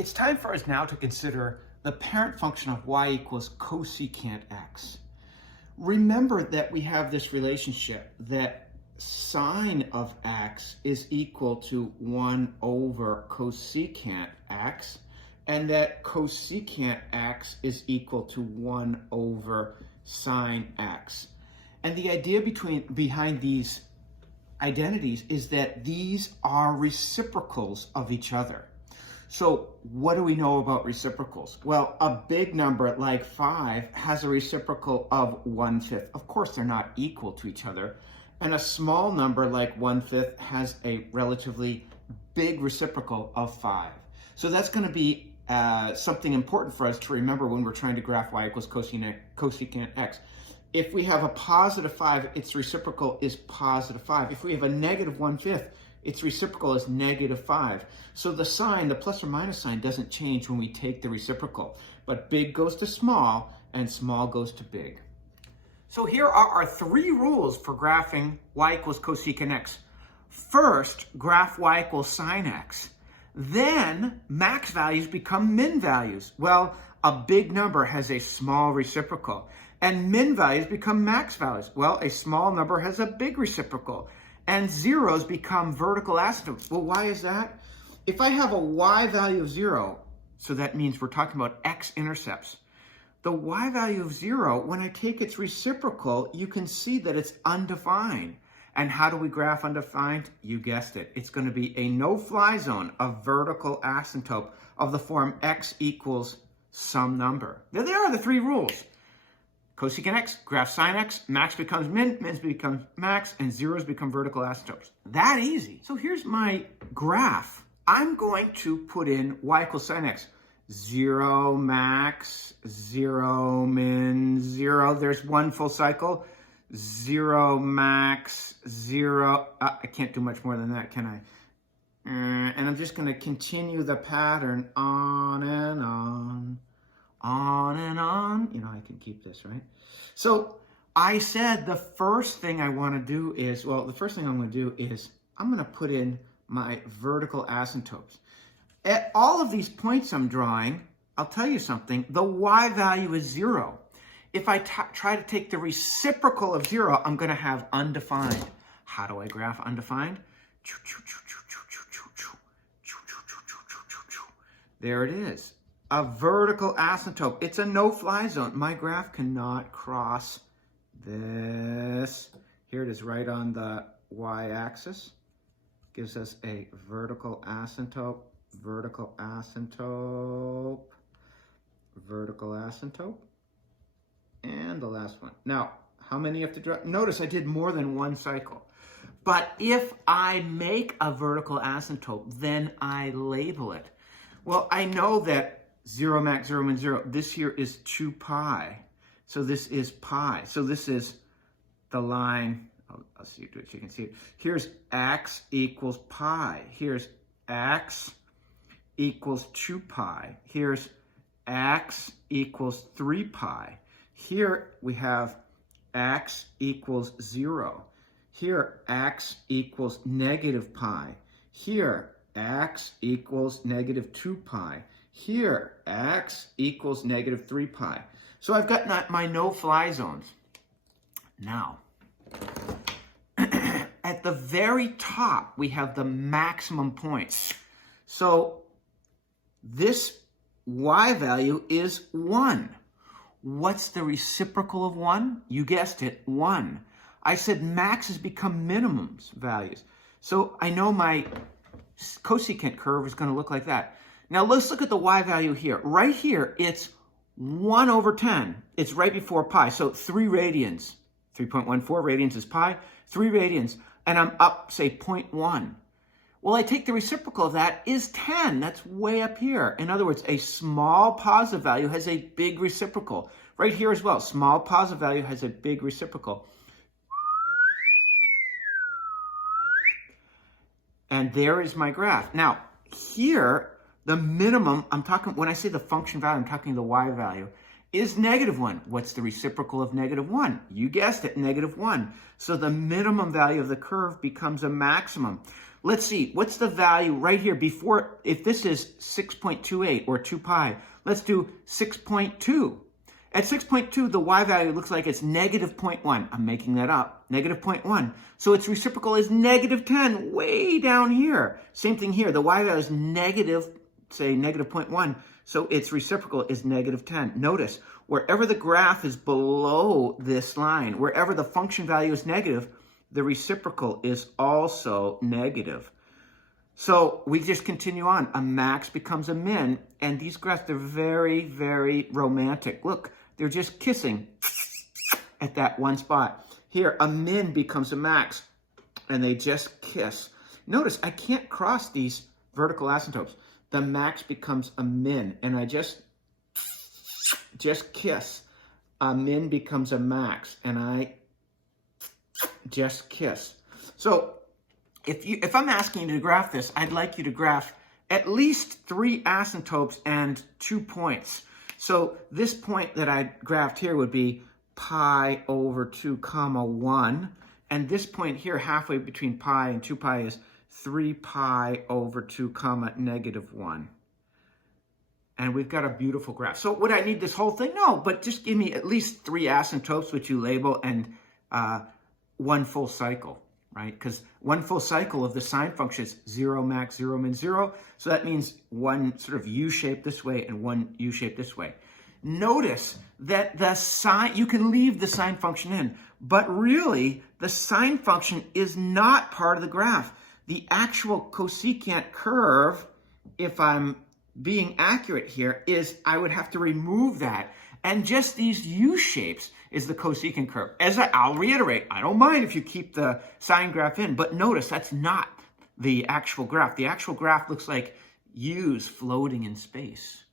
It's time for us now to consider the parent function of y equals cosecant x. Remember that we have this relationship that sine of x is equal to 1 over cosecant x, and that cosecant x is equal to 1 over sine x. And the idea behind these identities is that these are reciprocals of each other. So what do we know about reciprocals? Well, a big number like 5 has a reciprocal of 1/5. Of course, they're not equal to each other. And a small number like 1/5 has a relatively big reciprocal of 5. So that's going to be something important for us to remember when we're trying to graph y equals cosecant x. If we have a positive 5, its reciprocal is positive 5. If we have a negative 1/5, its reciprocal is negative 5. So the sign, the plus or minus sign, doesn't change when we take the reciprocal. But big goes to small, and small goes to big. So here are our 3 rules for graphing y equals cosecant x. First, graph y equals sine x. Then, max values become min values. Well, a big number has a small reciprocal. And min values become max values. Well, a small number has a big reciprocal. And zeros become vertical asymptotes. Well, why is that? If I have a y value of 0, so that means we're talking about x-intercepts. The y value of 0, when I take its reciprocal, you can see that it's undefined. And how do we graph undefined? You guessed it. It's going to be a no-fly zone, a vertical asymptote of the form x equals some number. There are the 3 rules. Cosecant x, graph sine x, max becomes min, min becomes max, and zeros become vertical asymptotes. That easy. So here's my graph. I'm going to put in y equals sine x. 0 max, 0 min, 0. There's 1 full cycle. 0 max, 0. I can't do much more than that, can I? And I'm just going to continue the pattern on and on. On and on. You know, I can keep this, right? So I said the first thing I want to do is, well, the first thing I'm going to do is I'm going to put in my vertical asymptotes. At all of these points I'm drawing, I'll tell you something, the y value is 0. If I try to take the reciprocal of 0, I'm going to have undefined. How do I graph undefined? There it is. A vertical asymptote. It's a no-fly zone. My graph cannot cross this. Here it is right on the y-axis. Gives us a vertical asymptote, vertical asymptote, vertical asymptote, and the last one. Now, how many you have to draw? Notice I did more than 1 cycle. But if I make a vertical asymptote, then I label it. Well, I know that 0 max, 0 min, 0. This here is 2 pi. So this is pi. So this is the line. I'll see it, so you can see it. Here's x equals pi. Here's x equals 2 pi. Here's x equals 3 pi. Here we have x equals 0. Here, x equals negative pi. Here, x equals negative 2 pi. Here, x equals negative 3 pi. So I've got my no-fly zones. Now, at the very top, we have the maximum points. So this y value is 1. What's the reciprocal of 1? You guessed it, 1. I said maxes become minimums values. So I know my cosecant curve is going to look like that. Now let's look at the y value here. Right here, it's 1 over 10. It's right before pi, so 3 radians. 3.14 radians is pi, 3 radians, and I'm up, say, 0.1. Well, I take the reciprocal of that is 10. That's way up here. In other words, a small positive value has a big reciprocal. Right here as well, small positive value has a big reciprocal. And there is my graph. Now, here, the minimum, when I say the function value, I'm talking the y value, is -1. What's the reciprocal of -1? You guessed it, -1. So the minimum value of the curve becomes a maximum. Let's see, what's the value right here before, if this is 6.28 or 2 pi, let's do 6.2. At 6.2, the y value looks like it's negative 0.1. I'm making that up, negative 0.1. So its reciprocal is negative 10, way down here. Same thing here, the y value is negative, say negative 0.1, so its reciprocal is negative 10. Notice, wherever the graph is below this line, wherever the function value is negative, the reciprocal is also negative. So we just continue on. A max becomes a min, and these graphs, they're very, very romantic. Look, they're just kissing at that one spot. Here, a min becomes a max, and they just kiss. Notice, I can't cross these vertical asymptotes. The max becomes a min, and I just kiss. A min becomes a max, and I just kiss. So if I'm asking you to graph this, I'd like you to graph at least 3 asymptotes and 2 points. So this point that I graphed here would be pi over 2 comma 1. And this point here, halfway between pi and 2 pi, is 3 pi over 2 comma negative 1. And we've got a beautiful graph. So would I need this whole thing? No, but just give me at least 3 asymptotes, which you label, and 1 full cycle, right? Because 1 full cycle of the sine function is 0 max, 0 min, 0. So that means 1 sort of U-shape this way and 1 U-shape this way. Notice that the sine, you can leave the sine function in, but really the sine function is not part of the graph. The actual cosecant curve, if I'm being accurate here, is I would have to remove that. And just these U-shapes is the cosecant curve. As I'll reiterate, I don't mind if you keep the sine graph in, but notice that's not the actual graph. The actual graph looks like U's floating in space.